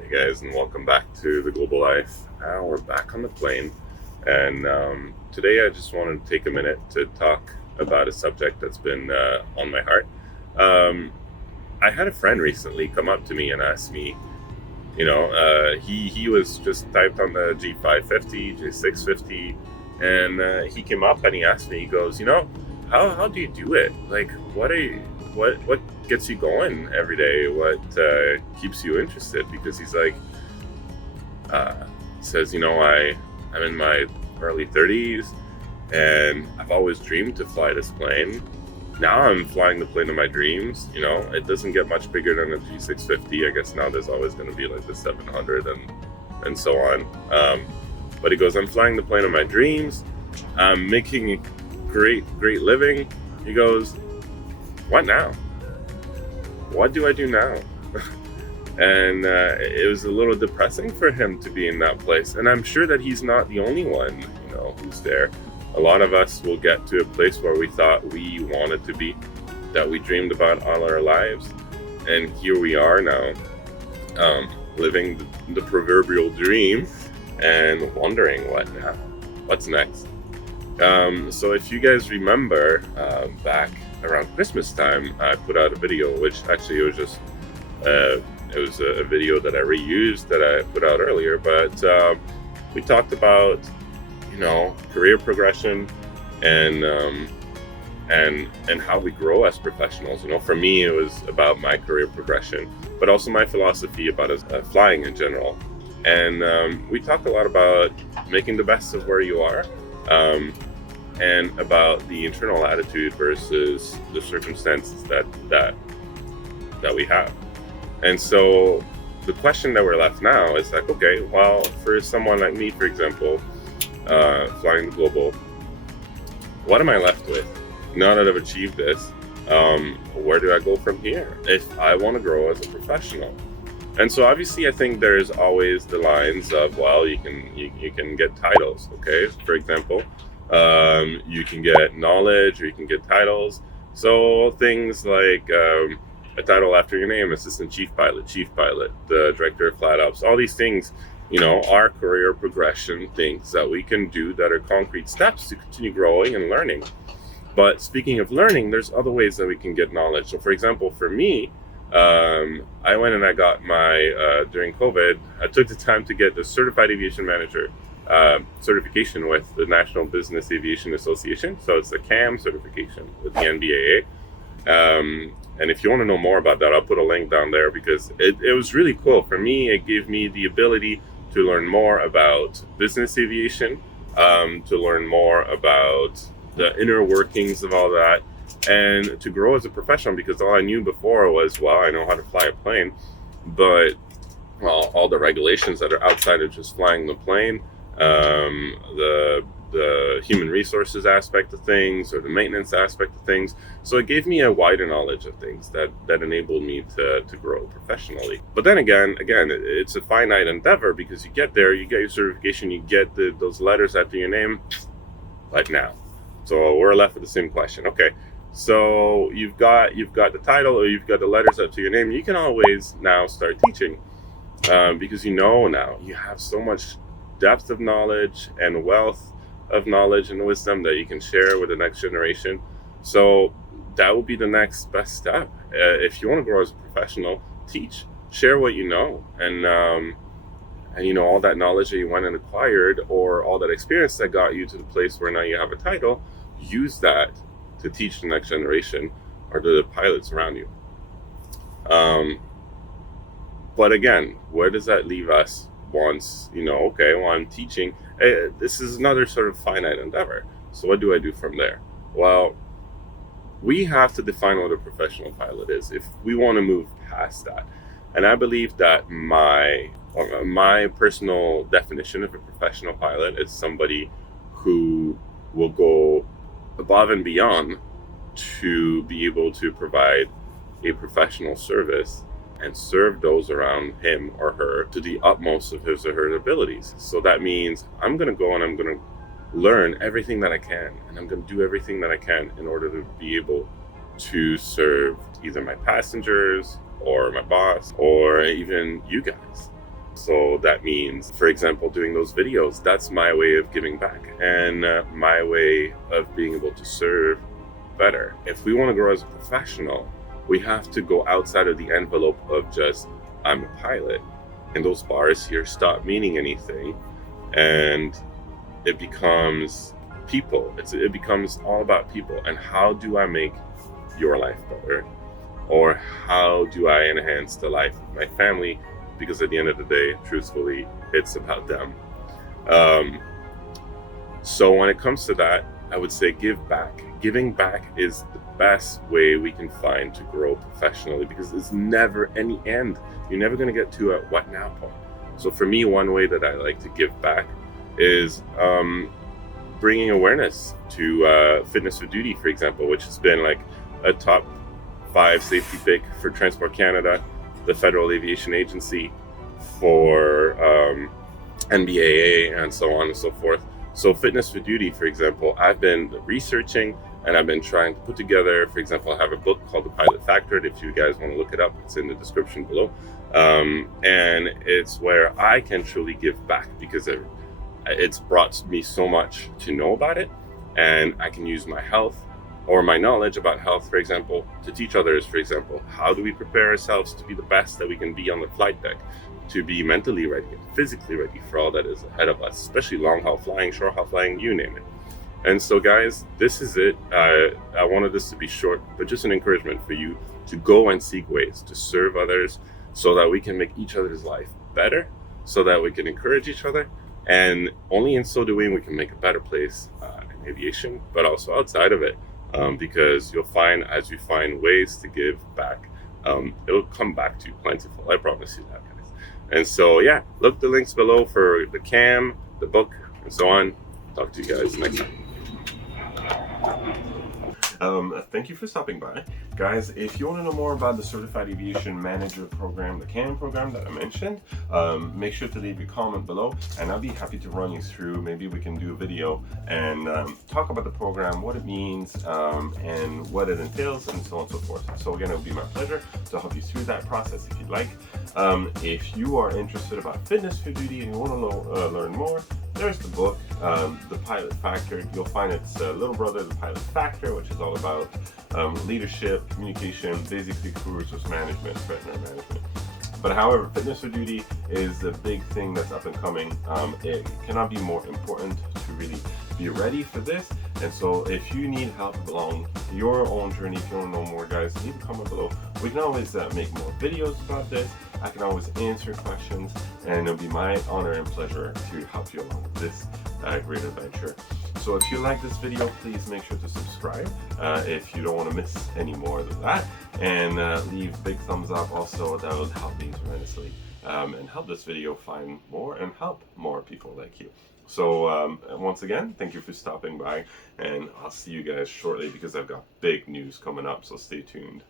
Hey guys, and welcome back to the Global Life. Now we're back on the plane, and today I just wanted to take a minute to talk about a subject that's been on my heart. Um, I had a friend recently come up to me and ask me, he was just typed on the G550, G650, and he came up and he asked me, he goes, how do you do it? Like, what gets you going every day? What keeps you interested? Because he's like, he says, I'm in my early 30s, and I've always dreamed to fly this plane. Now I'm flying the plane of my dreams. It doesn't get much bigger than a G650. I guess now there's always going to be like the 700 and so on. But he goes, I'm flying the plane of my dreams. I'm making a great living. He goes, what now? What do I do now? And it was a little depressing for him to be in that place. And I'm sure that he's not the only one, who's there. A lot of us will get to a place where we thought we wanted to be, that we dreamed about all our lives. And here we are now, living the proverbial dream and wondering what now? What's next? So if you guys remember, back around Christmas time, I put out a video, which actually it was just it was a video that I reused that I put out earlier, but we talked about career progression and how we grow as professionals. For me, it was about my career progression, but also my philosophy about flying in general. And we talked a lot about making the best of where you are, and about the internal attitude versus the circumstances that we have. And so the question that we're left now is like, okay, well, for someone like me, for example, flying the global, what am I left with? Now that I've achieved this, where do I go from here if I want to grow as a professional? And so obviously I think there's always the lines of, well, you can get titles, okay? For example, you can get knowledge or you can get titles. So things like a title after your name, assistant chief pilot, the director of flight ops, all these things, are career progression things that we can do that are concrete steps to continue growing and learning. But speaking of learning, there's other ways that we can get knowledge. So for example, for me, I went and I got my, during COVID, I took the time to get the Certified Aviation Manager certification with the National Business Aviation Association. So it's a CAM certification with the NBAA. And if you want to know more about that, I'll put a link down there because it was really cool. For me, it gave me the ability to learn more about business aviation, to learn more about the inner workings of all that, and to grow as a professional, because all I knew before was, well, I know how to fly a plane, but all the regulations that are outside of just flying the plane, the human resources aspect of things or the maintenance aspect of things. So it gave me a wider knowledge of things that enabled me to grow professionally. But then again, it's a finite endeavor, because you get there, you get your certification, you get those letters after your name. What now? So we're left with the same question. Okay, so you've got the title, or you've got the letters up to your name. You can always now start teaching, because now you have so much depth of knowledge and wealth of knowledge and wisdom that you can share with the next generation. So that will be the next best step. If you want to grow as a professional, teach, share what you know, and all that knowledge that you went and acquired, or all that experience that got you to the place where now you have a title, use that to teach the next generation or the pilots around you. But again, where does that leave us once, okay, well, I'm teaching. This is another sort of finite endeavor. So what do I do from there? Well, we have to define what a professional pilot is if we want to move past that. And I believe that my personal definition of a professional pilot is somebody who will go above and beyond to be able to provide a professional service and serve those around him or her to the utmost of his or her abilities. So that means I'm going to go and I'm going to learn everything that I can, and I'm going to do everything that I can in order to be able to serve either my passengers or my boss or even you guys. So that means, for example, doing those videos, that's my way of giving back and my way of being able to serve better. If we want to grow as a professional, we have to go outside of the envelope of just, I'm a pilot. And those bars here stop meaning anything. And it becomes people. It becomes all about people. And how do I make your life better? Or how do I enhance the life of my family? Because at the end of the day, truthfully, it's about them. So when it comes to that, I would say give back. Giving back is the best way we can find to grow professionally, because there's never any end. You're never going to get to a what now point. So for me, one way that I like to give back is bringing awareness to Fitness for Duty, for example, which has been like a top 5 safety pick for Transport Canada, the Federal Aviation Agency, for NBAA, and so on and so forth. So Fitness for Duty, for example, I've been researching and I've been trying to put together, for example, I have a book called The Pilot Factor. If you guys want to look it up, it's in the description below. And it's where I can truly give back, because it's brought me so much to know about it, and I can use my health or my knowledge about health, for example, to teach others. For example, how do we prepare ourselves to be the best that we can be on the flight deck, to be mentally ready and physically ready for all that is ahead of us, especially long haul flying, short haul flying, you name it. And so guys, this is it. I wanted this to be short, but just an encouragement for you to go and seek ways to serve others, so that we can make each other's life better, so that we can encourage each other, and only in so doing we can make a better place in aviation, but also outside of it. Because you'll find, as you find ways to give back, it'll come back to you plentiful. I promise you that, guys. And so, yeah, look the links below for the cam, the book, and so on. Talk to you guys next time. Thank you for stopping by. Guys, if you want to know more about the Certified Aviation Manager program, the CAM program that I mentioned, make sure to leave your comment below, and I'll be happy to run you through. Maybe we can do a video and talk about the program, what it means, and what it entails, and so on and so forth. So again, it would be my pleasure to help you through that process if you'd like. If you are interested about Fitness for Duty and you want to learn more, there's the book, The Pilot Factor. You'll find its little brother, The Pilot Factor, which is all about leadership, communication, basically crew resource management, veterinary management. But however, Fitness for Duty is a big thing that's up and coming. It cannot be more important to really be ready for this. And so if you need help along your own journey, if you want to know more, guys, leave a comment below. We can always make more videos about this. I can always answer questions, and it'll be my honor and pleasure to help you along with this great adventure. So if you like this video, please make sure to subscribe if you don't want to miss any more of that, and leave big thumbs up. Also, that will help me tremendously and help this video find more and help more people like you. So once again, thank you for stopping by, and I'll see you guys shortly, because I've got big news coming up, so stay tuned.